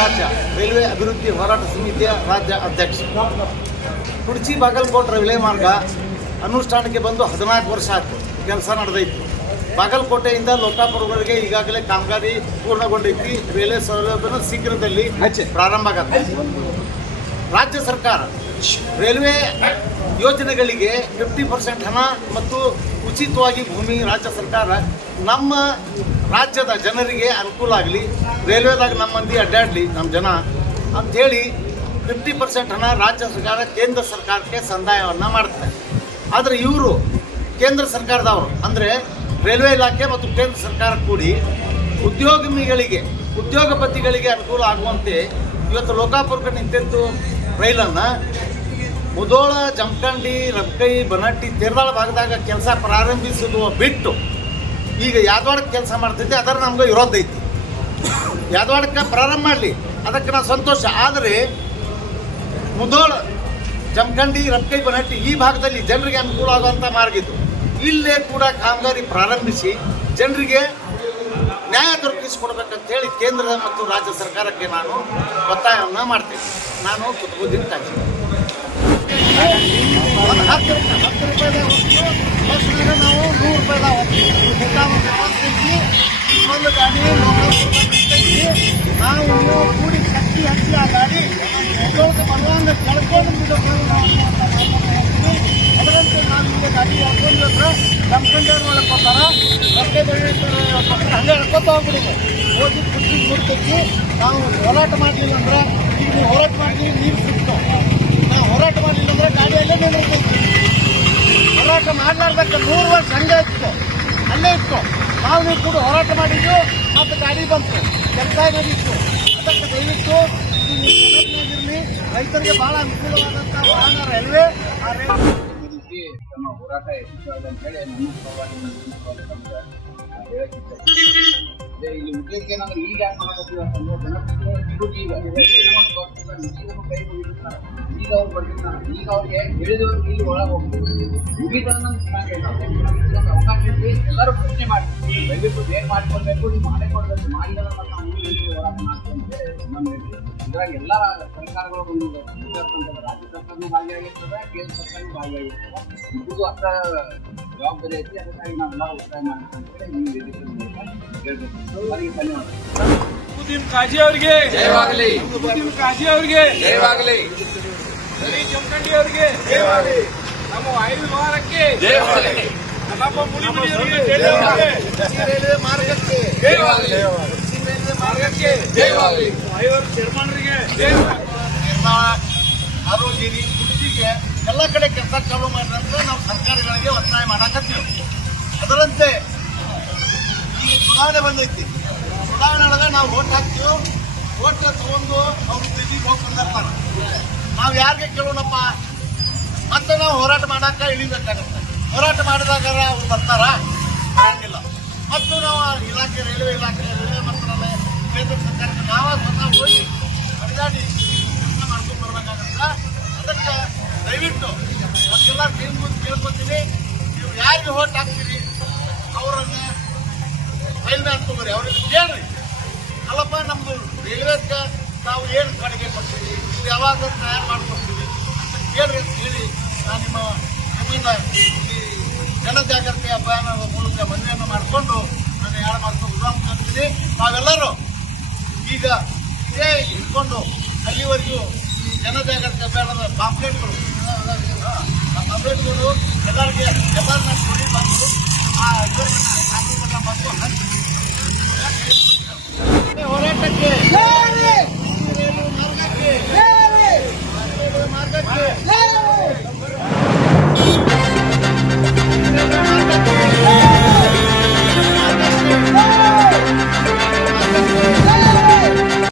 ರಾಜ್ಯ ರೈಲ್ವೆ ಅಭಿವೃದ್ಧಿ ಹೋರಾಟ ಸಮಿತಿಯ ರಾಜ್ಯ ಅಧ್ಯಕ್ಷ. ಕುಡ್ಚಿ ಬಾಗಲಕೋಟೆ ರೈಲ್ವೆ ಮಾರ್ಗ ಅನುಷ್ಠಾನಕ್ಕೆ ಬಂದು 14 ವರ್ಷ ಆಯಿತು. ಕೆಲಸ ನಡೆದೈತಿ. ಬಾಗಲಕೋಟೆಯಿಂದ ಲೋಕಾಪುರಗಳಿಗೆ ಈಗಾಗಲೇ ಕಾಮಗಾರಿ ಪೂರ್ಣಗೊಂಡೈತಿ. ರೈಲ್ವೆ ಸೌಲಭ್ಯನ ಶೀಘ್ರದಲ್ಲಿ ಪ್ರಾರಂಭ ಆಗುತ್ತೆ. ರಾಜ್ಯ ಸರ್ಕಾರ ರೈಲ್ವೆ ಯೋಜನೆಗಳಿಗೆ 50% ಹಣ ಮತ್ತು ಉಚಿತವಾಗಿ ಭೂಮಿ ರಾಜ್ಯ ಸರ್ಕಾರ ನಮ್ಮ ರಾಜ್ಯದ ಜನರಿಗೆ ಅನುಕೂಲ ಆಗಲಿ, ರೈಲ್ವೆದಾಗ ನಮ್ಮ ಮಂದಿ ಅಡ್ಡಾಡಲಿ ನಮ್ಮ ಜನ ಅಂಥೇಳಿ 50% ಹಣ ರಾಜ್ಯ ಸರ್ಕಾರ ಕೇಂದ್ರ ಸರ್ಕಾರಕ್ಕೆ ಸಂದಾಯವನ್ನು ಮಾಡ್ತಾರೆ. ಆದರೆ ಇವರು ಕೇಂದ್ರ ಸರ್ಕಾರದವರು ಅಂದರೆ ರೈಲ್ವೆ ಇಲಾಖೆ ಮತ್ತು ಕೇಂದ್ರ ಸರ್ಕಾರ ಕೂಡಿ ಉದ್ಯೋಗಪತಿಗಳಿಗೆ ಅನುಕೂಲ ಆಗುವಂತೆ ಇವತ್ತು ಲೋಕಾಪುರಕ್ಕೆ ನಿಂತಿದ್ದು ರೈಲನ್ನು ಮುಧೋಳ, ಜಮಖಂಡಿ, ರಬಕೈ, ಬನಹಟ್ಟಿ, ತೇರದಾಳ ಭಾಗದಾಗ ಕೆಲಸ ಪ್ರಾರಂಭಿಸುವುದು ಬಿಟ್ಟು ಈಗ ಯಾದವಾಡಕ್ಕೆ ಕೆಲಸ ಮಾಡ್ತೈತಿ. ಅದರ ನಮ್ಗೆ ವಿರೋಧೈತಿ. ಯಾದವಾಡಕ್ಕೆ ಪ್ರಾರಂಭ ಮಾಡಲಿ, ಅದಕ್ಕೆ ನಾವು ಸಂತೋಷ. ಆದರೆ ಮುಧೋಳ, ಜಮಖಂಡಿ, ರಬಕೈ, ಬನಹಟ್ಟಿ ಈ ಭಾಗದಲ್ಲಿ ಜನರಿಗೆ ಅನುಕೂಲ ಆಗುವಂಥ ಮಾರ್ಗ ಇದು. ಇಲ್ಲೇ ಕೂಡ ಕಾಮಗಾರಿ ಪ್ರಾರಂಭಿಸಿ ಜನರಿಗೆ ನ್ಯಾಯ ದೊರಕಿಸಿಕೊಡ್ಬೇಕಂತ ಹೇಳಿ ಕೇಂದ್ರ ಮತ್ತು ರಾಜ್ಯ ಸರ್ಕಾರಕ್ಕೆ ನಾನು ಒತ್ತಾಯವನ್ನು ಮಾಡ್ತೇನೆ. ನಾನು ಕುತ್ಕೋದಿನ ಕಾಜಿ 10 ರೂಪಾಯಿದಾಗ ಹೋಗ್ತೀವಿ, ಬಸ್ನಾಗ ನಾವು 100 ರೂಪಾಯಿದಾಗ ಹೋಗ್ತೀವಿ. ಒಂದು ಗಾಡಿ ನಾವು ಕೂಡಿ ಶಕ್ತಿ ಹಚ್ಚಿ ಆ ಗಾಡಿ ಬರುವಂಗ ಕೆಳ್ಕೊಂಡು ಅದರಂತೆ ನಾವು ಈಗ ಗಾಡಿ ಹೇಳ್ಕೊಂಡು ಜಮಖಂಡಿಯವ್ರ ಒಳಗೆ ಕೊಡ್ತಾರೆ, ರಸ್ತೆ ಹಂಗೆ ಹೇಳ್ಕೊತ ಹೋಗ್ಬಿಡಿದೆ. ಹೋಗಿ ಕುಟ್ಟಿ ಮುಡ್ತೈತಿ. ನಾವು ಹೋರಾಟ ಮಾಡಲಿಲ್ಲ ಅಂದ್ರೆ ಈಗ ನೀವು ಹೋರಾಟ ಮಾಡಿದ್ವಿ, ನೀರು ಸಿಕ್ತು. ನಾವು ಹೋರಾಟ ಮಾಡಲಿಲ್ಲ ಅಂದ್ರೆ ಗಾಡಿಯಲ್ಲೇ ನಿಲ್ಲಿರ್ತೈತಿ. ಹೋರಾಟ ಮಾಡಲಾರ್ದಕ್ಕೆ 100 ವರ್ಷ ಹಂಗೆ ಇತ್ತು, ಅಲ್ಲೇ ಇತ್ತು. ನೀವು ಕೂಡ ಹೋರಾಟ ಮಾಡಿದ್ದು, ಮತ್ತು ಗಾಡಿ ಬಂತು, ಕೆಲಸ ನಡೀತು. ಅದಕ್ಕೆ ದಯವಿಟ್ಟು ನೆನಪಿನಾಗಿರಲಿ, ರೈತರಿಗೆ ಭಾಳ ಅನುಕೂಲವಾದಂಥ ವಾಹನ ರೈಲ್ವೆ. ಆ ರೈಲ್ವೆ ನಮ್ಮ ಹೋರಾಟ ಯಶಸ್ವಿಯಾಗಲಿ ಅಂತ ಹೇಳಿ ನಮ್ಮ ಸಲುವಾಗಿ ಹೇಳಕ್ಕಿದ್ದೆ. ಅದೇ ಇಲ್ಲಿ ಉದ್ದೇಶ ಏನಂದ್ರೆ ಈಗ ಯಾಕೆ ಮಾಡಕತ್ತೀವಿ ಅಂತಂದ್ರೆ ಜನಪ್ರತಿನಿಧಿಗಳು ಈಗ ಕೈ ಮುಗಿದಿರ್ತಾರೆ. ಈಗ ಅವ್ರು ಬರ್ತಿರ್ತಾರೆ. ಈಗ ಅವ್ರಿಗೆ ಹೇಳಿದವ್ರಿಗೆ ಇಲ್ಲಿ ಒಳಗೆ ಹೋಗ್ತೀವಿ ಮುಗಿದನ್ನ ಅವಕಾಶ ಇರಲಿ. ಎಲ್ಲರೂ ಪ್ರಶ್ನೆ ಮಾಡಿ ದಯವಿಟ್ಟು ಬೇಗ ಮಾಡಿಕೊಳ್ಬೇಕು, ನೀವು ಮಾಡೇ ಕೊಡಬೇಕು. ಮಾಡಿದ್ರೆ ನಾವು ಹೋರಾಟ ಮಾಡ್ತೀವಿ ಅಂತೇಳಿ ನಮ್ಮ ಇದ್ರಾಗ ಎಲ್ಲ ಸರ್ಕಾರಗಳು ಬಂದಿದೆ. ರಾಜ್ಯ ಸರ್ಕಾರನೂ ಭಾಗಿಯಾಗಿರ್ತದೆ, ಕೇಂದ್ರ ಸರ್ಕಾರನೂ ಭಾಗಿಯಾಗಿರ್ತದೆ. ಇದು ಅಷ್ಟ ಜವಾಬ್ದಾರಿ ಐತಿ. ಅದಕ್ಕಾಗಿ ನಾವೆಲ್ಲ ಒತ್ತಾಯ ಮಾಡ್ತೀವಿ ಅಂತೇಳಿ ನೀವು ಹೇಳ್ಬೇಕು. ಅವರಿಗೆ ಧನ್ಯವಾದ. ಕಾಜಿ ಅವರಿಗೆ ಜಯವಾಗಲಿ. ಕಾಜಿ ಅವರಿಗೆ ಜಯವಾಗಲಿ. ಜಮಖಂಡಿ ಅವರಿಗೆ ಜಯವಾಗಲಿ. ನಮ್ಮ 5 ವಾರಕ್ಕೆ ಜಯವಾಗಲಿ. ನಮ್ಮ ಮುಳಿಮುಡಿಯವರಿಗೆ ಜಯವಾಗಲಿ. ರೈಲ್ವೆ ಮಾರ್ಗಕ್ಕೆ ಜಯವಾಗಲಿ. ರೈಲ್ವೆ ಮಾರ್ಗಕ್ಕೆ ಜಯವಾಗಲಿ. 5 ಚೇರ್ಮನ್ರಿಗೆ ಜಯವಾಗಲಿ. ಆರೋಗ್ಯರಿ ಕುರ್ಚಿಗೆ ಎಲ್ಲ ಕಡೆ ಕೆಲಸ ಚಾಲೂ ಮಾಡಿದ ನಂತರ ನಾವು ಸರ್ಕಾರಗಳಿಗೆ ಒತ್ತಾಯ ಮಾಡಾಕತ್ತೀವಿ. ಅದರಂತೆ ಈ ಚುನಾವಣೆ ಬಂದೈತಿ. ಚುನಾವಣೆ ಒಳಗೆ ನಾವು ಓಟ್ ಹಾಕ್ತೀವಿ. ಓಟ್ ತಗೊಂಡು ಅವ್ರು ದಿಲ್ಲಿಗೆ ಹೋಗಿ ಬಂದಿರ್ತಾರೆ. ನಾವು ಯಾರಿಗೆ ಕೇಳೋಣಪ್ಪ? ಮತ್ತೆ ನಾವು ಹೋರಾಟ ಮಾಡಾಕ ಇಳಿಬೇಕಾಗತ್ತೆ. ಹೋರಾಟ ಮಾಡಿದಾಗ ಅವ್ರು ಬರ್ತಾರ? ಬರಂಗಿಲ್ಲ. ಮತ್ತು ನಾವು ಇಲಾಖೆ ರೈಲ್ವೆ ಮಂತ್ರಾಲಯ ಕೇಂದ್ರ ಸರ್ಕಾರಕ್ಕೆ ನಾವು ಸ್ವತಃ ಹೋಗಿ ಅಡ್ಡಾಡಿ ಕೆಲಸ ಮಾಡ್ಕೊಂಡು ಬರ್ಬೇಕಾಗತ್ತ. ಅದಕ್ಕೆ ದಯವಿಟ್ಟು ಮತ್ತೆಲ್ಲ ಕೇಳ್ಕೊತೀನಿ, ನೀವು ಯಾರಿಗೆ ಓಟ್ ಹಾಕ್ತೀರಿ ಅವರನ್ನು ರೈಲ್ವೆ ಅನ್ಕೊಂಡ್ರಿ, ಅವ್ರಿಗೆ ಕೇಳ್ರಿ. ಅಲ್ಲಪ್ಪ ನಮ್ಮದು ರೈಲ್ವೆಗೆ ನಾವು ಏನು ಕಡೆಗೆ ಕೊಡ್ತೀವಿ, ಇದು ಯಾವಾಗ ತಯಾರು ಮಾಡ್ಕೊಡ್ತೀವಿ ಹೇಳ್ರಿ ಅಂತ ಹೇಳಿ ನಾನು ನಿಮ್ಮಿಂದ ಈ ಜನಜಾಗೃತಿ ಅಭಿಯಾನದ ಮೂಲಕ ಮನವಿಯನ್ನು ಮಾಡಿಕೊಂಡು ನಾನು ಯಾರು ಮಾಡ್ಕೊಂಡು ಉದಾಹರಣೆ ನಾವೆಲ್ಲರೂ ಈಗ ಇದೇ ಇಟ್ಕೊಂಡು ಅಲ್ಲಿವರೆಗೂ ಜನಜಾಗೃತಿ ಅಭಿಯಾನದ ಪಾಂಪ್ಲೆಟ್ಗಳು ಎಲ್ಲರಿಗೆ ಎಲ್ಲರನ್ನ ಕೊಡಿ ಬಂದು ಆ ಇದನ್ನು ಬಂದು ಹಂಚಿ